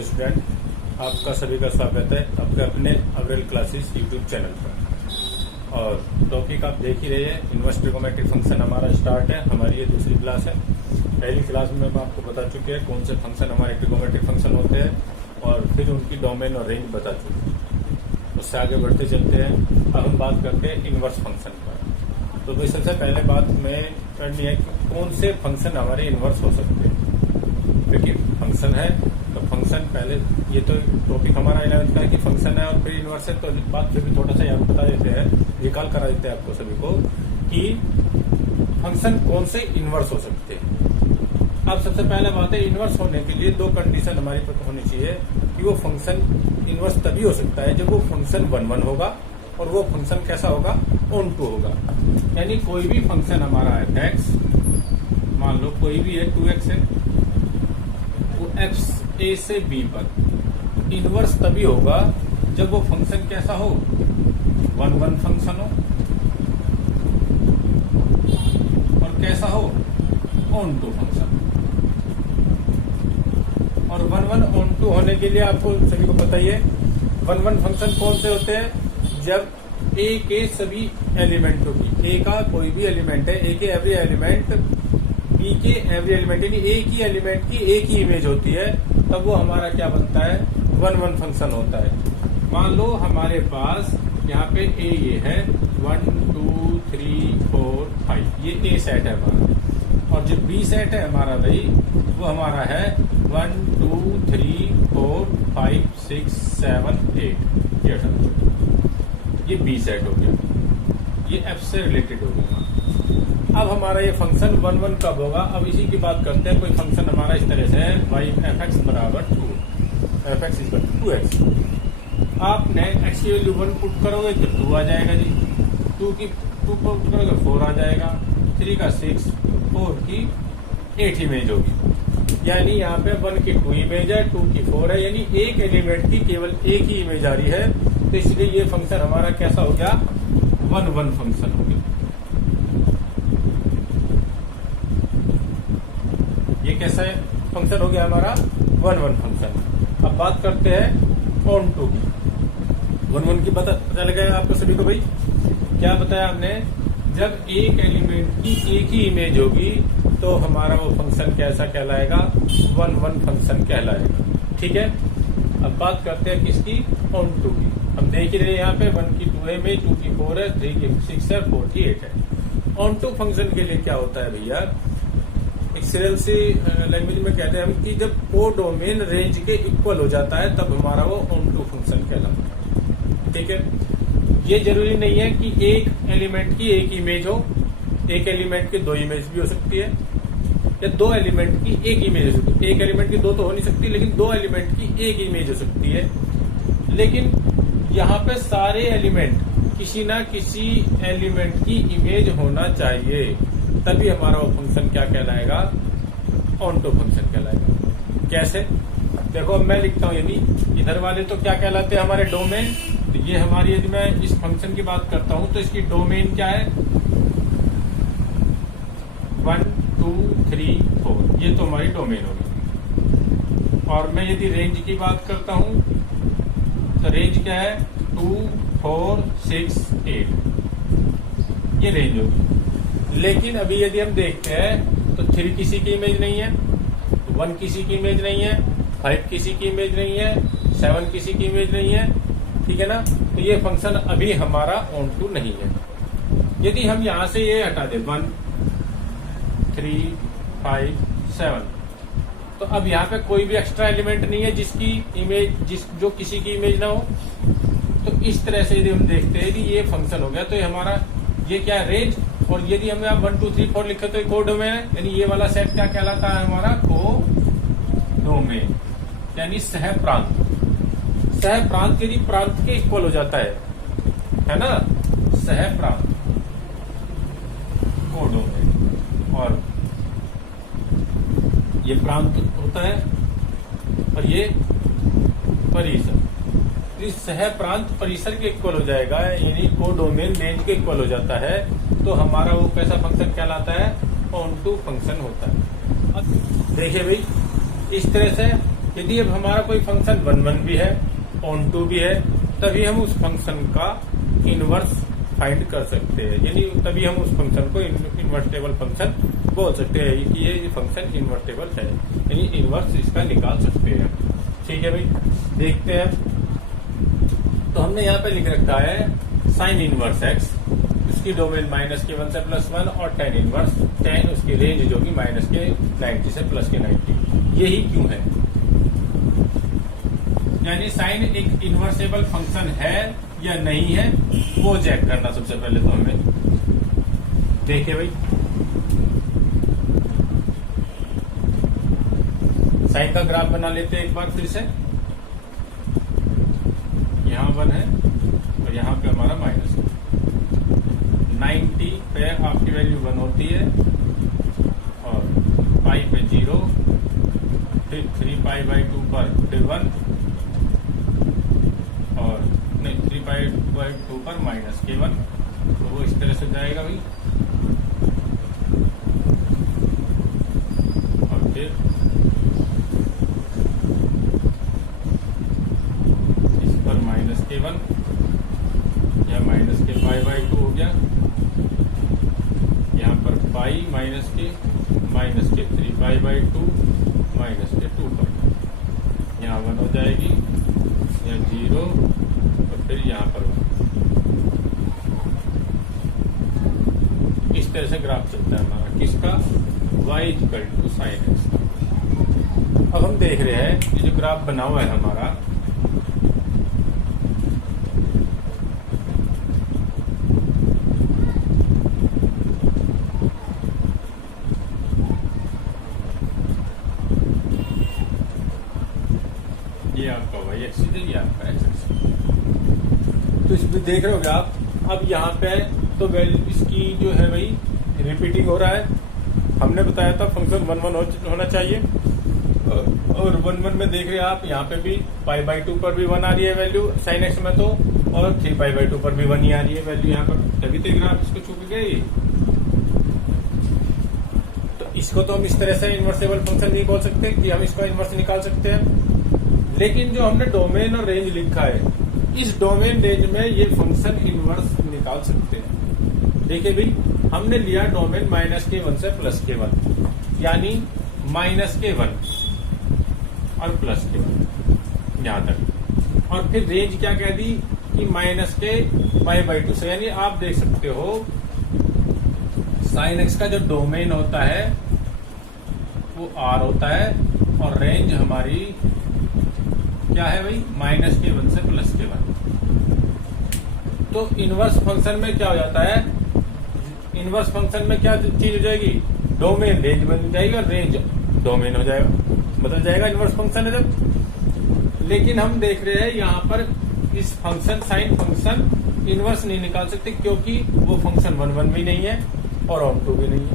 Hello student, आपका सभी का स्वागत है आपके अपने अवेल क्लासेस यूट्यूब चैनल पर। और टॉपिक आप देख ही रहे हैं, इनवर्स ट्रिगोनोमेट्रिक फंक्शन हमारा स्टार्ट है। हमारी ये दूसरी क्लास है। पहली क्लास में हम आपको बता चुके हैं कौन से फंक्शन हमारे ट्रिगोनोमेट्रिक फंक्शन होते हैं और फिर उनकी डोमेन और रेंज बता चुके हैं। उससे आगे बढ़ते चलते हैं। अब हम बात करते हैं इनवर्स फंक्शन पर। तो भाई सबसे पहले बात में करनी है कि कौन से फंक्शन हमारे इनवर्स हो सकते हैं, क्योंकि फंक्शन है तो फंक्शन पहले, ये तो टॉपिक हमारा 11th का है कि फंक्शन है और फिर इनवर्स है। तो बात फिर भी थोड़ा सा यहाँ बता देते हैं, रिकॉल करा देते हैं आपको सभी को कि फंक्शन कौन से इनवर्स हो सकते हैं। अब सबसे पहले बात है, इनवर्स होने के लिए दो कंडीशन हमारी होनी चाहिए कि वो फंक्शन इनवर्स तभी हो सकता है जब वो फंक्शन 1 होगा और वो फंक्शन कैसा होगा, ऑन टू होगा। यानी कोई भी फंक्शन हमारा है x, मान लो कोई भी है 2x है, वो x a से b पर इनवर्स तभी होगा जब वो फंक्शन कैसा हो, 1 फंक्शन हो और कैसा हो, ऑन टू फंक्शन। और 1 ऑन टू होने के लिए आपको सभी को पता ही है 1 फंक्शन कौन से होते हैं, जब a के सभी एलिमेंटों की, a का कोई भी एलिमेंट है, a के एवरी एलिमेंट b के एवरी एलिमेंट यानी a की एलिमेंट की एक ही इमेज होती है, तब वो हमारा क्या बनता है, 1 फंक्शन होता है। मान लो हमारे पास यहाँ पे a ये है 1 2 3 4 5, ये a सेट है हमारा, और जो b सेट है हमारा भाई वो हमारा है 1 2 3 4 5 6 7 8, ये b सेट हो गया, ये f से रिलेटेड हो गया। अब हमारा ये फंक्शन 1 कब होगा, अब इसी की बात करते हैं। कोई फंक्शन हमारा इस तरह से है y f(x) बराबर 2, f(x) इक्वल टू 2x। आपने x की वैल्यू 1 पुट करोगे तो 2 आ जाएगा जी, 2 पुट करोगे 4 आ जाएगा, 3 का 6, 4 की 8 इमेज होगी। यानी यहाँ पे 1 की 2 इमेज है, 2 की 4 है, यानी एक एलिमेंट की केवल एक ही इमेज आ रही है। तो इसलिए ये फंक्शन हमारा कैसा हो गया, 1 फंक्शन हो गया। ये कैसा है फंक्शन हो गया हमारा, 1 फंक्शन। अब बात करते हैं ऑन टू की। 1 की पता लगा आपको सभी को भाई, क्या बताया हमने, जब एक एलिमेंट की एक ही इमेज होगी तो हमारा वो फंक्शन कैसा कहलाएगा, 1 फंक्शन कहलाएगा। ठीक है। अब बात करते हैं किसकी, ऑन टू की। हम देख ही रहे यहाँ पे 1 की 2 है, 2 की 4 है, 3 की 6 है, 4 की 8 है। ऑन टू फंक्शन के लिए क्या होता है भैया, एक सीरियल सी लैंग्वेज में कहते हैं हम कि जब वो डोमेन रेंज के इक्वल हो जाता है तब हमारा वो ऑन टू फंक्शन कहलाता है। ठीक है। ये जरूरी नहीं है कि एक एलिमेंट की एक इमेज हो, एक एलिमेंट की 2 इमेज भी हो सकती है, या 2 एलिमेंट की एक इमेज हो सकती है। एक एलिमेंट की 2 तो हो नहीं सकती, लेकिन 2 एलिमेंट की एक इमेज हो सकती है। लेकिन यहाँ पे सारे एलिमेंट किसी ना किसी एलिमेंट की इमेज होना चाहिए, तभी हमारा वो फंक्शन क्या कहलाएगा, ऑन टू फंक्शन कहलाएगा। कैसे, देखो अब मैं लिखता हूं, यानी इधर वाले तो क्या कहलाते हैं हमारे डोमेन। तो ये हमारी, यदि मैं इस फंक्शन की बात करता हूं तो इसकी डोमेन क्या है, 1 2 3 4, ये तो हमारी डोमेन होगी। और मैं यदि रेंज की बात करता हूं तो रेंज क्या है, 2 4 6 8, ये रेंज होगी। लेकिन अभी यदि हम देखते हैं तो 3 किसी की इमेज नहीं है, 1 किसी की इमेज नहीं है, 5 किसी की इमेज नहीं है, 7 किसी की इमेज नहीं है। ठीक है ना। तो ये फंक्शन अभी हमारा ऑन टू नहीं है। यदि हम यहां से ये हटा दें 1 3 5 7, तो अब यहाँ पे कोई भी एक्स्ट्रा एलिमेंट नहीं है जिसकी इमेज जो किसी की इमेज ना हो। तो इस तरह से यदि हम देखते हैं कि ये फंक्शन हो गया, तो ये हमारा, ये क्या है, रेंज। और यदि हम यहाँ 1 2 3 4 लिखे तो को डोमेन है, यानी ये वाला सेट क्या कहलाता है हमारा, को डोमेन, यानी सह प्रांत। सह प्रांत यदि प्रांत के इक्वल हो जाता है ना, सह प्रांत, को डोमेन। और ये प्रांत होता है और ये परिसर, इस सह प्रांत परिसर के इक्वल हो जाएगा, यानी को डोमेन रेंज के इक्वल हो जाता है, तो हमारा वो कैसा फंक्शन कहलाता है, ऑन टू फंक्शन होता है। देखिए भाई, इस तरह से यदि अब हमारा कोई फंक्शन 1 1 भी है, ऑन टू भी है, तभी हम उस फंक्शन का इनवर्स फाइंड कर सकते हैं, यानी तभी हम उस फंक्शन को इन्वर्टेबल फंक्शन बोल सकते हैं कि ये फंक्शन इन्वर्टेबल है, यानी इनवर्स इसका निकाल सकते हैं। ठीक है भाई, देखते हैं। तो हमने यहाँ पे लिख रखा है साइन इनवर्स एक्स, उसकी डोमेन -k1 से +1 और tan इनवर्स tan उसकी रेंज जो कि -k90 से +k90। यही क्यों है, यानी साइन एक इन्वर्सेबल फंक्शन है या नहीं है वो चेक करना सबसे पहले तो हमें। देखिए भाई, साइन का ग्राफ बना लेते हैं एक बार फिर से। यहाँ 1 है और यहाँ पे हमारा माइनस 90 पे आपकी वैल्यू 1 होती है और पाई पे 0, फिर 3π/2 पर फिर 1 और नहीं 3π/2 पर -k1, तो वो इस तरह से जाएगा भाई। और फिर इस पर -k1 या -k π/2 हो गया, यहाँ पर पाई -k 3π/2 -k2 पर यहाँ 1 हो जाएगी, या 0 और फिर यहाँ पर 1। इस तरह से ग्राफ चलता है हमारा, किसका, y = sin x। अब हम देख रहे हैं ये जो ग्राफ बना हुआ है हमारा, ये आपका y एक्सिस है, ये आपका x एक्सिस। तो इसमें देख रहे होगे आप, अब यहाँ पे तो वैल्यू इसकी जो है भाई रिपीटिंग हो रहा है। हमने बताया था फंक्शन 1 1 होना चाहिए, और 1 1 में देख रहे हैं आप यहाँ पे भी π/2 पर भी 1 आ रही है वैल्यू sin x में, तो और 3π/2 पर भी 1 ही आ रही है वैल्यू यहाँ पर, तभी तो ग्राफ इसको छू गई। तो इसको तो हम इस तरह से इन्वर्सेबल फंक्शन नहीं बोल सकते कि हम इसका इन्वर्स निकाल सकते हैं, लेकिन जो हमने डोमेन और रेंज लिखा है, इस डोमेन रेंज में ये फंक्शन इनवर्स निकाल सकते हैं। देखिए भाई, हमने लिया डोमेन -k1 से +k1, यानी -k1 और +k1 यहां तक, और फिर रेंज क्या कह दी कि -k π/2 से, यानी आप देख सकते हो sin x का जो डोमेन होता है वो r होता है, और रेंज हमारी क्या है भाई, -k1 से +k1। तो इनवर्स फंक्शन में क्या हो जाता है, इनवर्स फंक्शन में क्या चीज हो जाएगी, डोमेन रेंज बन जाएगी और रेंज डोमेन हो जाएगा, बदल जाएगा इनवर्स फंक्शन है जब। लेकिन हम देख रहे हैं यहाँ पर इस फंक्शन साइन फंक्शन इनवर्स नहीं निकाल सकते, क्योंकि वो फंक्शन 1 1 भी नहीं है और ऑन टू भी नहीं है।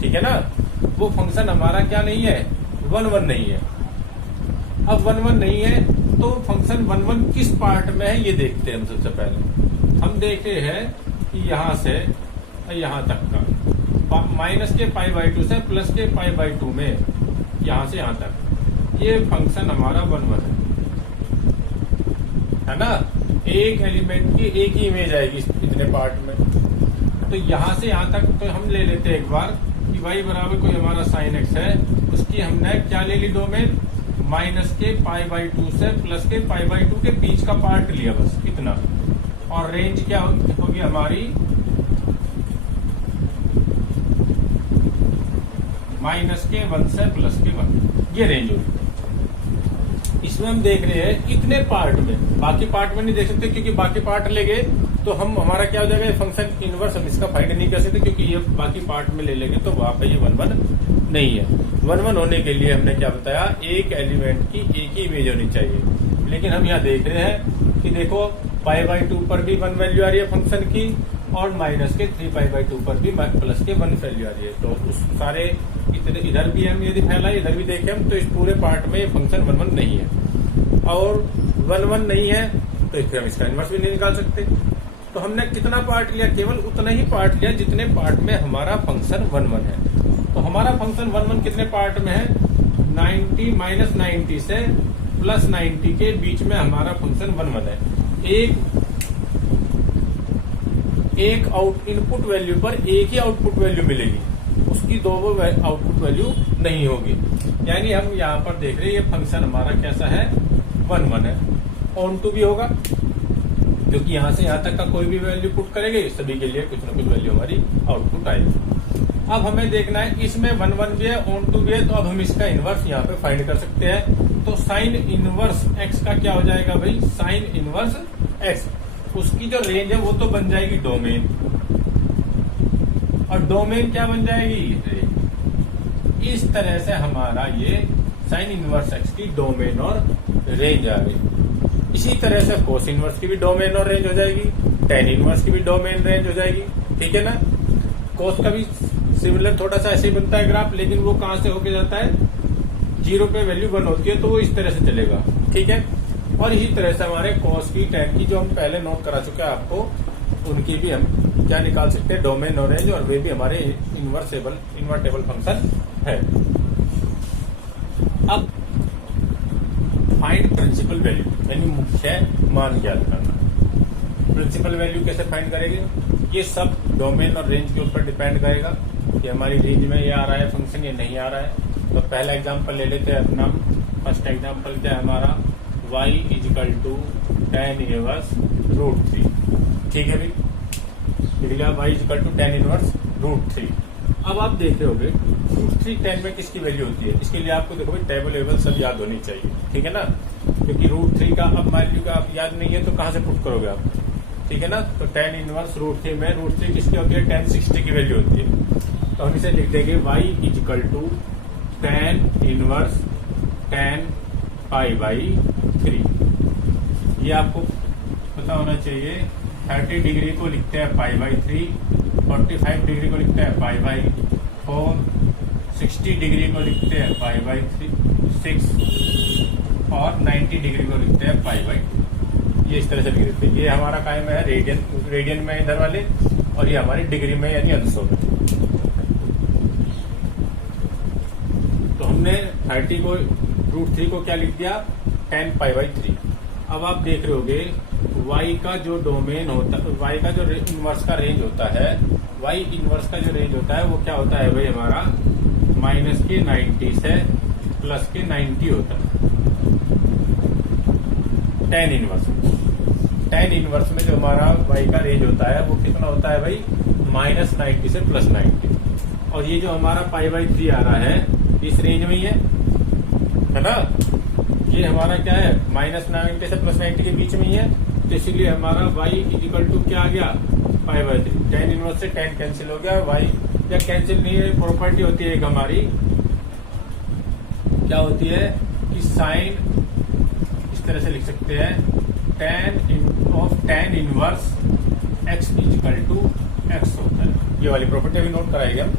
ठीक है ना, वो फंक्शन हमारा क्या नहीं है, 1 1 नहीं है। अब 1 1 नहीं है तो फंक्शन 1 1 किस पार्ट में है ये देखते हैं हम। सबसे पहले हम देख रहे हैं कि यहां से यहां तक का -k π/2 से +k π/2 में, यहां से यहां तक ये फंक्शन हमारा 1 1 है ना। एक एलिमेंट की एक ही इमेज आएगी इतने पार्ट में, तो यहां से यहां तक तो हम ले लेते हैं एक बार कि y बराबर कोई हमारा sin x है, उसकी हमने क्या ले ली डोमेन, -k π/2 से +k π/2 के बीच का पार्ट लिया, बस इतना। और रेंज क्या होगी हमारी, -k1 से +k1, ये रेंज होगी। इसमें हम देख रहे हैं इतने पार्ट में, बाकी पार्ट में नहीं देख सकते, क्योंकि बाकी पार्ट ले गए तो हम हमारा क्या हो जाएगा, फंक्शन इनवर्स हम इसका फाइंड नहीं कर सकते, क्योंकि ये बाकी पार्ट में ले लेंगे तो वहां पे ये 1 1 नहीं है। 1 1 होने के लिए हमने क्या बताया, एक एलिमेंट की एक ही इमेज होनी चाहिए। लेकिन हम यहाँ देख रहे हैं कि देखो π/2 पर भी 1 वैल्यू आ रही है फंक्शन की, और -k 3π/2 पर भी +k1 वैल्यू आ रही है। तो उस सारे इधर भी हम यदि फैलाए, इधर भी देखें हम, तो इस पूरे पार्ट में ये फंक्शन 1 1 नहीं है, और 1 1 नहीं है तो फिर हम इसका इनवर्स भी नहीं निकाल सकते। तो हमने कितना पार्ट लिया, केवल उतना ही पार्ट लिया जितने पार्ट में हमारा फंक्शन 1 1 है। तो हमारा फंक्शन 1 1 कितने पार्ट में है, 90 माइनस 90 से प्लस 90 के बीच में हमारा फंक्शन 1 1 है। एक आउट इनपुट वैल्यू पर एक ही आउटपुट वैल्यू मिलेगी, उसकी दो आउटपुट वैल्यू नहीं होगी। यानी हम यहाँ पर देख रहे हैं ये फंक्शन हमारा कैसा है, 1 1 है। ऑन टू भी होगा क्योंकि यहाँ से यहाँ तक का कोई भी वैल्यू पुट करेंगे सभी के लिए कुछ ना कुछ वैल्यू हमारी आउटपुट आएगी। अब हमें देखना है इसमें 1 1 भी है, ऑन टू भी है, तो अब हम इसका इनवर्स यहाँ पे फाइंड कर सकते हैं। तो साइन इनवर्स एक्स का क्या हो जाएगा भाई, साइन इनवर्स एक्स, उसकी जो रेंज है वो तो बन जाएगी डोमेन, और डोमेन क्या बन जाएगी, रेंज। इस तरह से हमारा ये साइन इनवर्स एक्स की डोमेन और रेंज आ गई। इसी तरह से कोस इनवर्स की भी डोमेन और रेंज हो जाएगी, टेन इनवर्स की भी डोमेन रेंज हो जाएगी, ठीक है ना। कोस का भी सिमिलर थोड़ा सा ऐसे ही बनता है ग्राफ, लेकिन वो कहां से होके जाता है, 0 पे वैल्यू 1 होती है तो वो इस तरह से चलेगा, ठीक है। और इसी तरह से हमारे कॉस की, टेन की जो हम पहले नोट करा चुके हैं आपको, उनकी भी हम क्या निकाल सकते हैं, डोमेन और रेंज, और वे भी हमारे इन्वर्टेबल फंक्शन है। अब फाइंड प्रिंसिपल वैल्यू, यानी मुख्य मान ज्ञात करना। प्रिंसिपल वैल्यू कैसे फाइंड करेंगे, ये सब डोमेन और रेंज के ऊपर डिपेंड करेगा कि हमारी रेंज में ये आ रहा है फंक्शन, ये नहीं आ रहा है। तो पहला एग्जांपल ले लेते हैं अपना, फर्स्ट एग्जांपल क्या है हमारा, y equal to tan inverse root 3, ठीक है भाई, लिख लिया y equal to tan inverse root 3। अब आप देख रहे होगे रूट 3 10 में किसकी वैल्यू होती है, इसके लिए आपको देखो भाई टेबल वेबल सब याद होनी चाहिए, ठीक है ना, क्योंकि रूट 3 का अब मान लीजिए आप याद नहीं है तो कहां से पुट करोगे आप, ठीक है ना। तो tan इनवर्स रूट 3 में रूट 3 किसकी होती है, tan 60 की वैल्यू होती है। तो हम इसे लिख देंगे y equal to tan inverse tan pi by 3। ये आपको पता होना चाहिए। 30 डिग्री को लिखते हैं पाई बाई 3, 45 डिग्री को लिखते हैं पाई बाई 4, 60 डिग्री को लिखते हैं पाई बाई 6, और 90 डिग्री को लिखते हैं पाई बाई 2। ये इस तरह से लिख देते हैं। ये हमारा काय में है, रेडियन में इधर वाले, और ये हमारी डिग्री में यानी अंशों में। तो हमने 30 को रूट 3 को क्या लिख दिया, tan पाई बाई 3। अब आप देख रहे होगे y का जो डोमेन होता है, y का जो इनवर्स का रेंज होता है, y इनवर्स का जो रेंज होता है वो क्या होता है भाई हमारा, माइनस के 90 से प्लस के 90 होता है। tan इनवर्स में जो हमारा y का रेंज होता है वो कितना होता है भाई, माइनस 90 से प्लस 90। और ये जो हमारा पाई बाई 3 आ रहा है इस रेंज में ही है ना। ये हमारा क्या है, माइनस 90 से प्लस 90 के बीच में ही है, तो इसीलिए हमारा y इक्वल टू क्या आ गया, पाई बाई 3। tan इनवर्स से tan कैंसिल हो गया, y या कैंसिल नहीं है, प्रॉपर्टी होती है एक हमारी, क्या होती है कि साइन, इस तरह से लिख सकते हैं, tan inverse x equal to x होता है। ये वाली प्रॉपर्टी अभी नोट कराएंगे हम।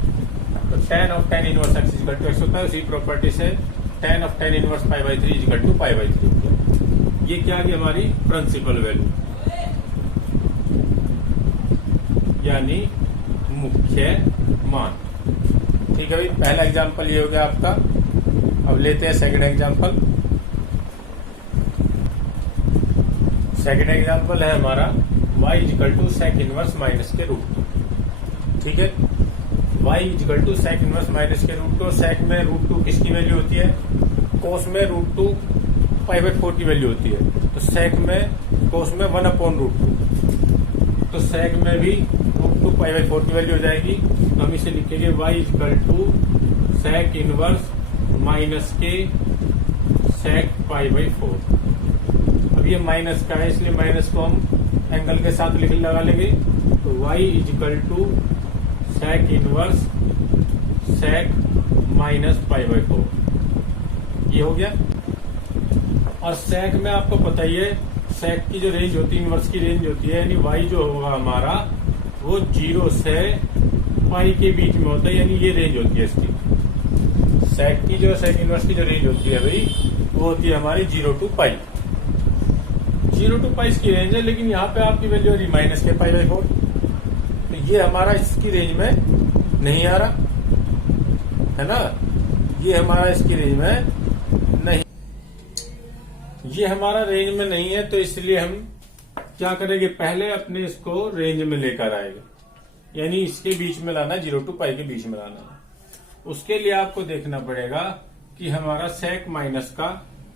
तो tan inverse x equal to x होता है, उसी प्रॉपर्टी से tan inverse pi by 3 equal to pi by 3। ये क्या की हमारी प्रिंसिपल वैल्यू, यानी मुख्य मान, ठीक है भाई। पहला एग्जांपल ये हो गया आपका। अब लेते हैं सेकंड एग्जांपल। सेकंड एग्जांपल है हमारा y equal to sec inverse minus के रूट 2, ठीक है। y equal to sec inverse minus के रूट 2। sec में रूट 2 किसकी वैल्यू होती है, cos में रूट 2 पाई बाई 4 की वैल्यू होती है। तो sec में cos में 1 अपॉन रूट 2, तो sec में भी रूट 2 पाई बाई 4 की वैल्यू हो जाएगी। तो हम इसे लिखेंगे y equal to sec inverse minus के sec पाई बाई 4। अब ये माइनस का है इसलिए माइनस को हम एंगल के साथ लगा लेंगे। तो y equal to sec inverse sec minus pi by 4, ये हो गया। और sec में आपको पता ही है, sec की जो रेंज होती है, इनवर्स की रेंज होती है, यानी y जो होगा हमारा वो 0 से पाई के बीच में होता है, यानी ये रेंज होती है इसकी। sec की जो sec इनवर्स की जो रेंज होती है भाई वो होती है हमारी 0 टू पाई। 0 टू पाई इसकी रेंज है, लेकिन यहाँ पे आपकी वैल्यू है माइनस के पाई बाई 4। तो ये हमारा इसकी रेंज में नहीं आ रहा है ना, ये हमारा इसकी रेंज में नहीं, ये हमारा रेंज में नहीं है, तो इसलिए हम क्या करेंगे, पहले अपने इसको रेंज में लेकर आएंगे, यानी इसके बीच में लाना, 0 to पाई के बीच में लाना। उसके लिए आपको देखना पड़ेगा कि हमारा सेक माइनस का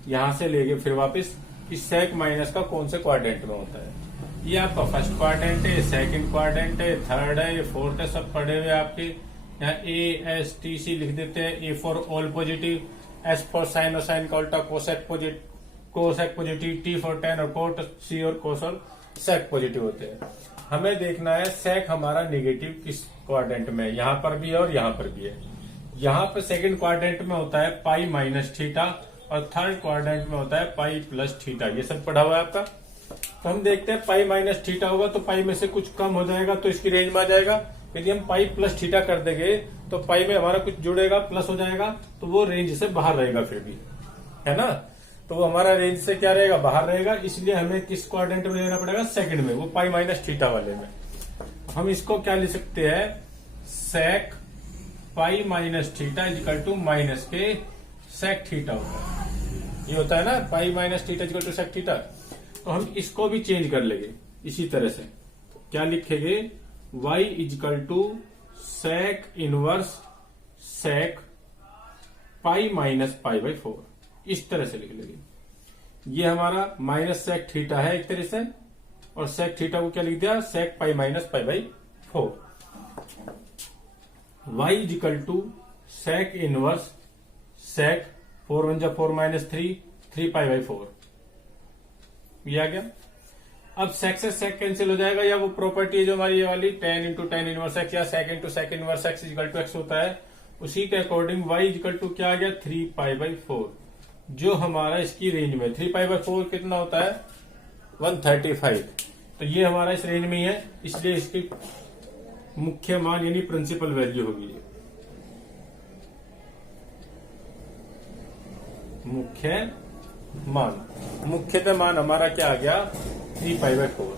यहां से लेके फिर वापस कि सेक माइनस का कौन से क्वाड्रेंट में होता है। ये आपका फर्स्ट क्वाड्रेंट है, सेकंड क्वाड्रेंट है, थर्ड है, ये फोर्थ है, सब पढ़े हुए आपके। यहाँ ASTC लिख देते हैं, A for all positive, S for sine और साइन का उल्टा cosec positive, T for tan और कोट, C और कोस और सेक पॉजिटिव होते हैं। हमें देखना है सेक हमारा नेगेटिव किस क्वाड्रेंट में है, यहां पर भी है और यहां पर भी है। यहां पर सेकंड क्वाड्रेंट में होता है पाई माइनस थीटा और थर्ड क्वाड्रेंट में होता है पाई प्लस थीटा। ये सब पढ़ा हुआ है आपका। तो हम देखते हैं पाई माइनस थीटा होगा तो पाई में से कुछ कम हो जाएगा तो इसकी रेंज में आ जाएगा। यदि हम पाई प्लस थीटा कर देंगे तो पाई में हमारा कुछ जुड़ेगा, प्लस हो जाएगा, तो वो रेंज से बाहर रहेगा फिर भी, है ना। तो वो हमारा रेंज से क्या रहेगा, बाहर रहेगा। इसलिए हमें किस क्वाड्रेंट में लेना पड़ेगा, सेकंड में, वो पाई माइनस थीटा वाले में। हम इसको क्या लिख सकते हैं, sec pi minus theta equal to minus के सेक थीटा होता है। ये होता है ना, pi minus theta equal to sec theta. तो हम इसको भी चेंज कर लेंगे इसी तरह से। क्या लिखेंगे, y equal to sec inverse sec pi minus pi by 4, इस तरह से लिख लेंगे। ये हमारा माइनस सेक थीटा है एक तरह से, और सेक थीटा को क्या लिख दिया, sec pi minus pi by 4। y equal to sec inverse sec 4 1 जा 4 माइनस 3 पाई बाई 4। ये आ गया। अब सेक से सेक कैंसिल हो जाएगा, या वो प्रॉपर्टी है जो हमारी ये वाली tan into tan inverse x या sec into sec inverse x equal to x होता है, उसी के अकॉर्डिंग y इजिकल टू क्या आ गया, 3 पाई बाई 4, जो हमारा इसकी रेंज में 3 पाई बाई 4 कितना होता है, 135। तो ये हमारा इस रेंज में ही है, इसलिए इसकी मुख्य मान यानी प्रिंसिपल वैल्यू होगी। मुख्य मान, मुख्यतः मान हमारा क्या आ गया, 3 पाई बाई 4।